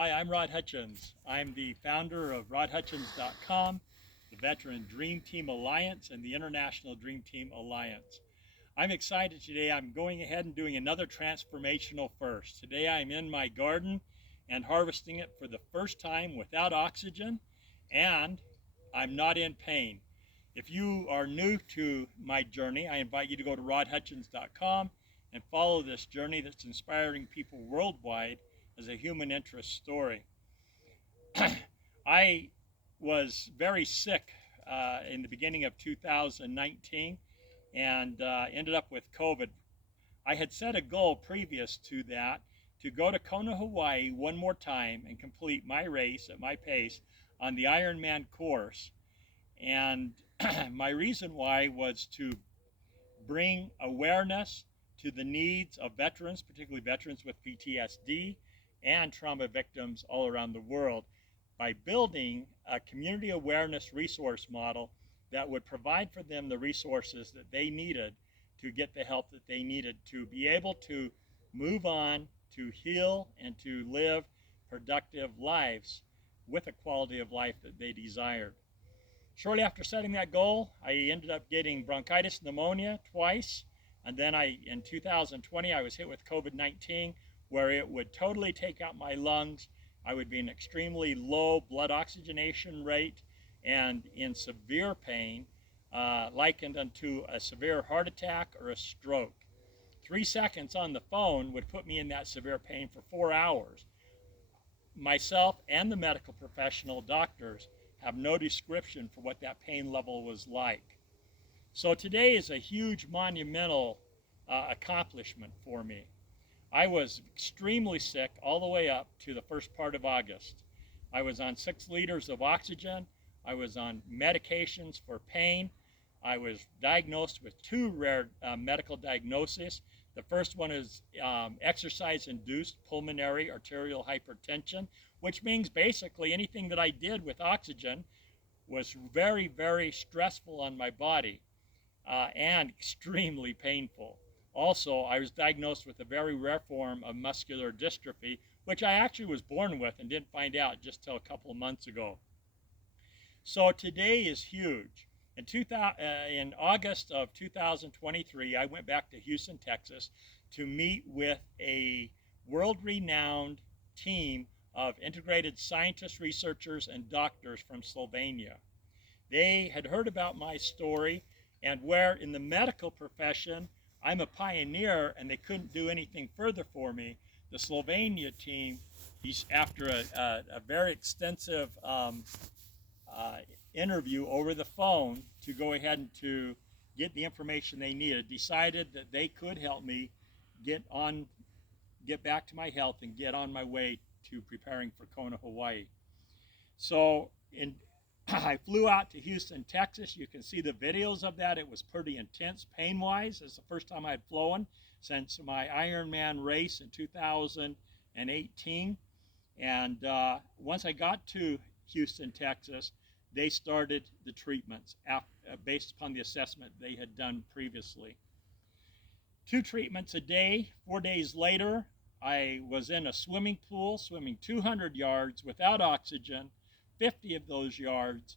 Hi, I'm Rod Hutchins. I'm the founder of rodhutchins.com, the Veteran Dream Team Alliance, and the International Dream Team Alliance. I'm excited today. I'm going ahead and doing another transformational first. Today I'm in my garden and harvesting it for the first time without oxygen, and I'm not in pain. If you are new to my journey, I invite you to go to rodhutchins.com and follow this journey that's inspiring people worldwide as a human interest story. I was very sick in the beginning of 2019 and ended up with COVID. I had set a goal previous to that to go to Kona, Hawaii one more time and complete my race at my pace on the Ironman Course. And my reason why was to bring awareness to the needs of veterans, particularly veterans with PTSD and trauma victims all around the world, by building a community awareness resource model that would provide for them the resources that they needed to get the help that they needed to be able to move on, to heal, and to live productive lives with a quality of life that they desired. Shortly after setting that goal, I ended up getting bronchitis pneumonia twice, and then in 2020 I was hit with COVID-19, where it would totally take out my lungs. I would be in extremely low blood oxygenation rate and in severe pain, likened unto a severe heart attack or a stroke. 3 seconds on the phone would put me in that severe pain for 4 hours. Myself and the medical professional doctors have no description for what that pain level was like. So today is a huge monumental accomplishment for me. I was extremely sick all the way up to the first part of August. I was on 6 liters of oxygen. I was on medications for pain. I was diagnosed with 2 rare medical diagnoses. The first one is exercise-induced pulmonary arterial hypertension, which means basically anything that I did with oxygen was very, very stressful on my body and extremely painful. Also, I was diagnosed with a very rare form of muscular dystrophy, which I actually was born with and didn't find out just till a couple of months ago. So today is huge. In August of 2023, I went back to Houston, Texas to meet with a world-renowned team of integrated scientists, researchers, and doctors from Slovenia. They had heard about my story, and where in the medical profession I'm a pioneer and they couldn't do anything further for me, the Slovenia team, after a very extensive interview over the phone to go ahead and to get the information they needed, decided that they could help me get back to my health and get on my way to preparing for Kona, Hawaii. So I flew out to Houston, Texas. You can see the videos of that. It was pretty intense pain-wise. It's the first time I had flown since my Ironman race in 2018. And once I got to Houston, Texas, they started the treatments based upon the assessment they had done previously. 2 treatments a day. 4 days later, I was in a swimming pool, swimming 200 yards without oxygen, 50 of those yards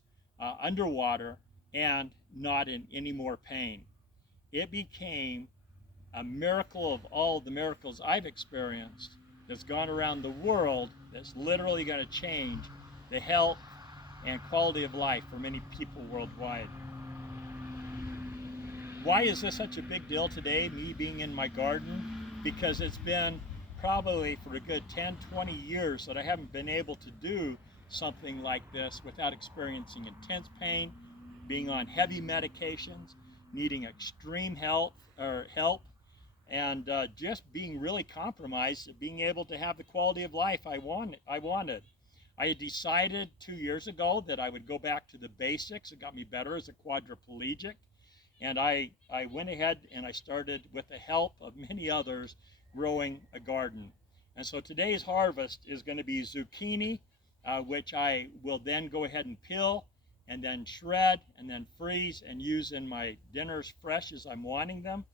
underwater, and not in any more pain. It became a miracle of all the miracles I've experienced that's gone around the world that's literally going to change the health and quality of life for many people worldwide. Why is this such a big deal today, me being in my garden? Because it's been probably for a good 10, 20 years that I haven't been able to do something like this without experiencing intense pain, being on heavy medications, needing extreme help, and just being really compromised at being able to have the quality of life I wanted. I had decided 2 years ago that I would go back to the basics. It got me better as a quadriplegic. And I went ahead and I started, with the help of many others, growing a garden. And so today's harvest is going to be zucchini, which I will then go ahead and peel and then shred and then freeze and use in my dinners fresh as I'm wanting them.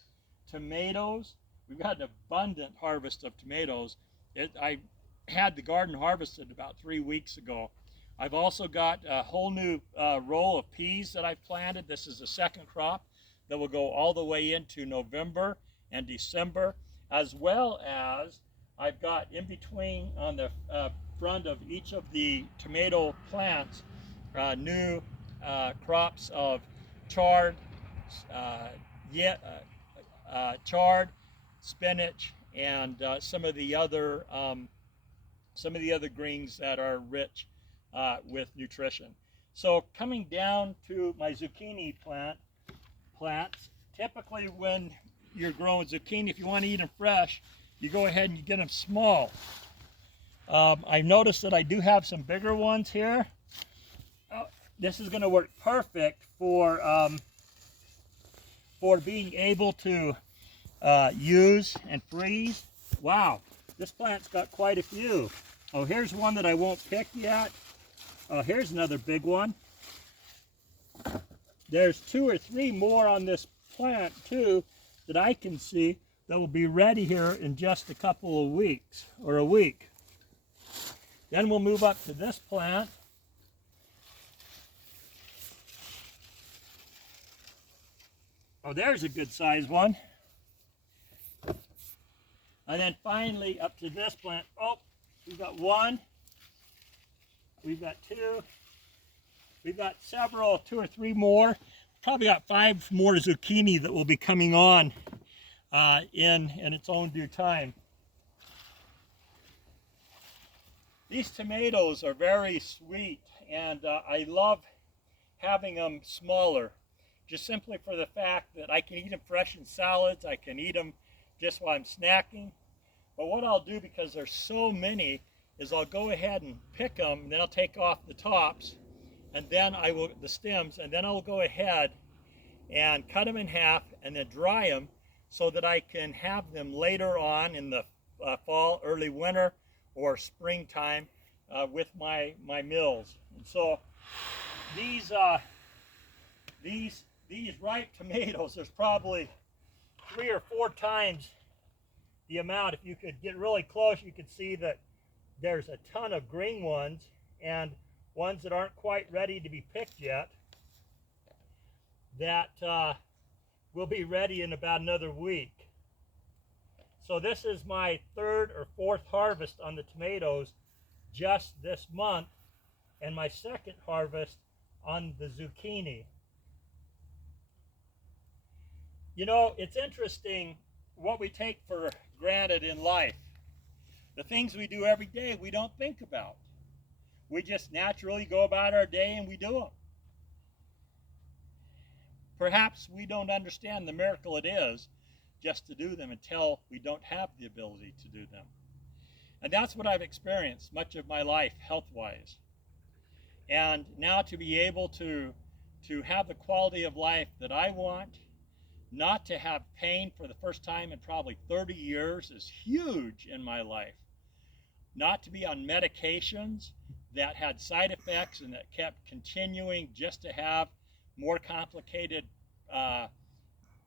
Tomatoes, we've got an abundant harvest of tomatoes. had the garden harvested about 3 weeks ago. I've also got a whole new row of peas that I've planted. This is the second crop that will go all the way into November and December, as well as I've got in between on the front of each of the tomato plants new crops of chard, chard, spinach, and some of the other greens that are rich with nutrition. So coming down to my zucchini plants, typically when you're growing zucchini, if you want to eat them fresh, you go ahead and you get them small. I've noticed that I do have some bigger ones here. This is going to work perfect for being able to use and freeze. Wow, this plant's got quite a few. Oh, here's one that I won't pick yet. Oh, here's another big one. There's 2 or 3 more on this plant too that I can see that will be ready here in just a couple of weeks or a week. Then we'll move up to this plant. Oh, there's a good sized one. And then finally up to this plant. Oh, we've got 1. We've got 2. We've got several, 2 or 3 more. Probably got 5 more zucchini that will be coming on in its own due time. These tomatoes are very sweet, and I love having them smaller, just simply for the fact that I can eat them fresh in salads. I can eat them just while I'm snacking. But what I'll do, because there's so many, is I'll go ahead and pick them, and then I'll take off the tops, and then the stems, and then I'll go ahead and cut them in half and then dry them so that I can have them later on in the fall, early winter, or springtime with my meals. And so these ripe tomatoes, there's probably 3 or 4 times the amount. If you could get really close, you could see that there's a ton of green ones and ones that aren't quite ready to be picked yet that will be ready in about another week. So this is my 3rd or 4th harvest on the tomatoes just this month, and my 2nd harvest on the zucchini. You know, it's interesting what we take for granted in life. The things we do every day we don't think about. We just naturally go about our day and we do them. Perhaps we don't understand the miracle it is just to do them until we don't have the ability to do them. And that's what I've experienced much of my life health-wise. And now to be able to have the quality of life that I want, not to have pain for the first time in probably 30 years is huge in my life. Not to be on medications that had side effects and that kept continuing just to have more complicated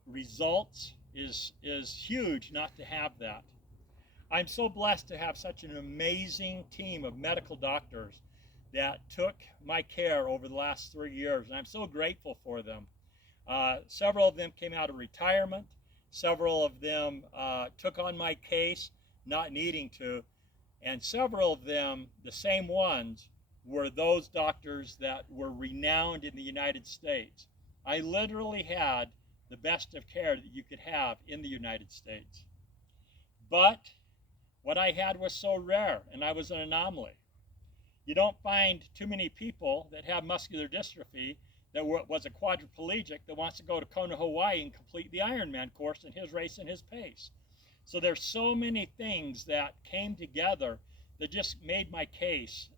results is huge not to have that. I'm so blessed to have such an amazing team of medical doctors that took my care over the last 3 years, and I'm so grateful for them. Several of them came out of retirement. Several of them took on my case, not needing to, and several of them, the same ones, were those doctors that were renowned in the United States. I literally had the best of care that you could have in the United States. But what I had was so rare, and I was an anomaly. You don't find too many people that have muscular dystrophy that was a quadriplegic that wants to go to Kona, Hawaii and complete the Ironman course in his race and his pace. So there's so many things that came together that just made my case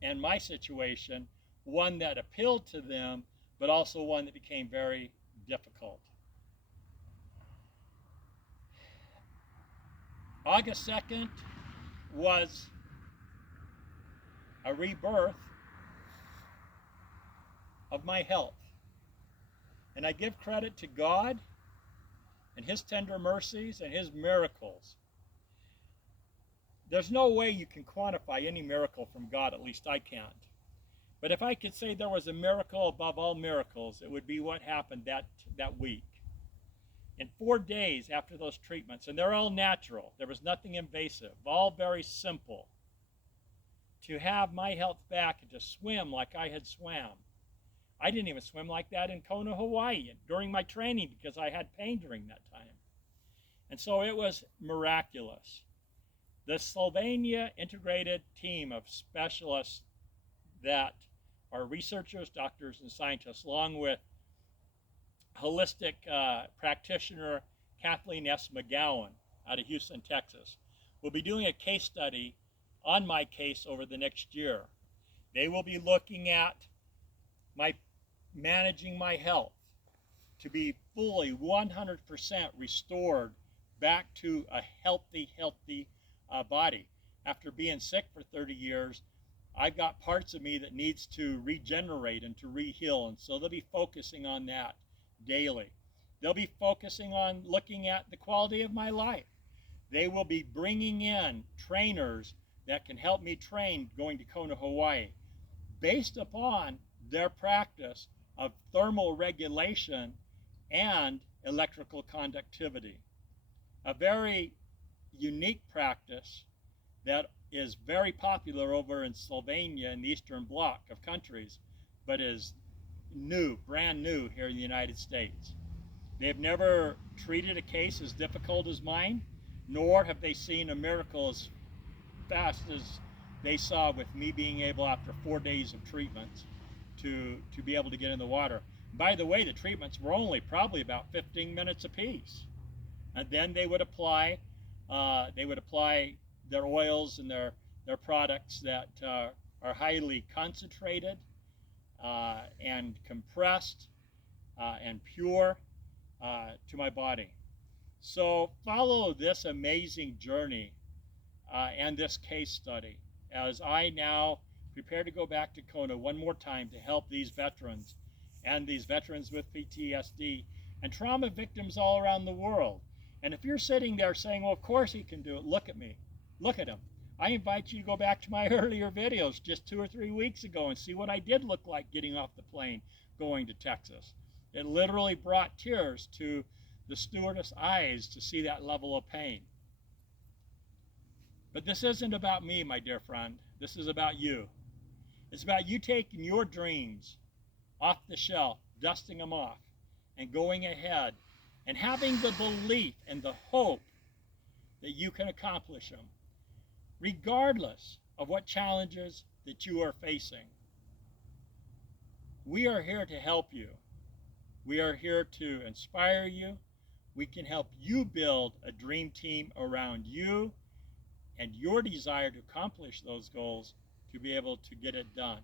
and my situation one that appealed to them, but also one that became very difficult. August 2nd was a rebirth of my health. And I give credit to God and His tender mercies and His miracles there's no way you can quantify any miracle from God, at least I can't. But if I could say there was a miracle above all miracles, it would be what happened that week. In 4 days after those treatments, and they're all natural, there was nothing invasive, all very simple, to have my health back and to swim like I had swam. I didn't even swim like that in Kona, Hawaii during my training because I had pain during that time. And so it was miraculous. The Slovenia integrated team of specialists that are researchers, doctors, and scientists, along with holistic practitioner Kathleen S. McGowan out of Houston, Texas, will be doing a case study on my case over the next year. They will be looking at managing my health to be fully 100% restored back to a healthy body. After being sick for 30 years, I've got parts of me that needs to regenerate and to re-heal, and so they'll be focusing on that daily. They'll be focusing on looking at the quality of my life. They will be bringing in trainers that can help me train going to Kona, Hawaii, based upon their practice of thermal regulation and electrical conductivity. A very unique practice that is very popular over in Slovenia in the Eastern Bloc of countries, but is brand new here in the United States. They have never treated a case as difficult as mine, nor have they seen a miracle as fast as they saw with me being able, after 4 days of treatments, to be able to get in the water. By the way, the treatments were only probably about 15 minutes apiece. And then they would apply their oils and their products that are highly concentrated and compressed and pure to my body. So follow this amazing journey and this case study as I now prepare to go back to Kona one more time to help these veterans and these veterans with PTSD and trauma victims all around the world. And if you're sitting there saying, well, of course he can do it, look at me, look at him. I invite you to go back to my earlier videos just 2 or 3 weeks ago and see what I did look like getting off the plane going to Texas. It literally brought tears to the stewardess' eyes to see that level of pain. But this isn't about me, my dear friend. This is about you. It's about you taking your dreams off the shelf, dusting them off, and going ahead and having the belief and the hope that you can accomplish them, regardless of what challenges that you are facing. We are here to help you. We are here to inspire you. We can help you build a dream team around you and your desire to accomplish those goals to be able to get it done.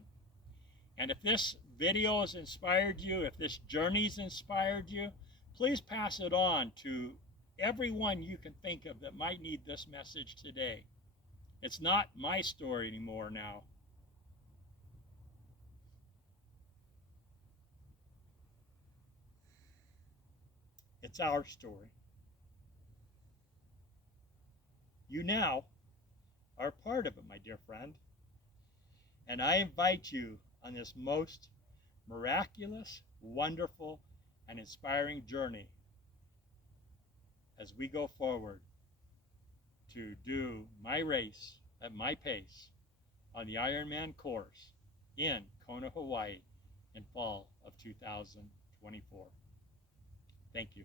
And if this video has inspired you, if this journey's inspired you, please pass it on to everyone you can think of that might need this message today. It's not my story anymore now. It's our story. You now are part of it, my dear friend. And I invite you on this most miraculous, wonderful, and inspiring journey as we go forward to do my race at my pace on the Ironman Course in Kona, Hawaii in fall of 2024. Thank you.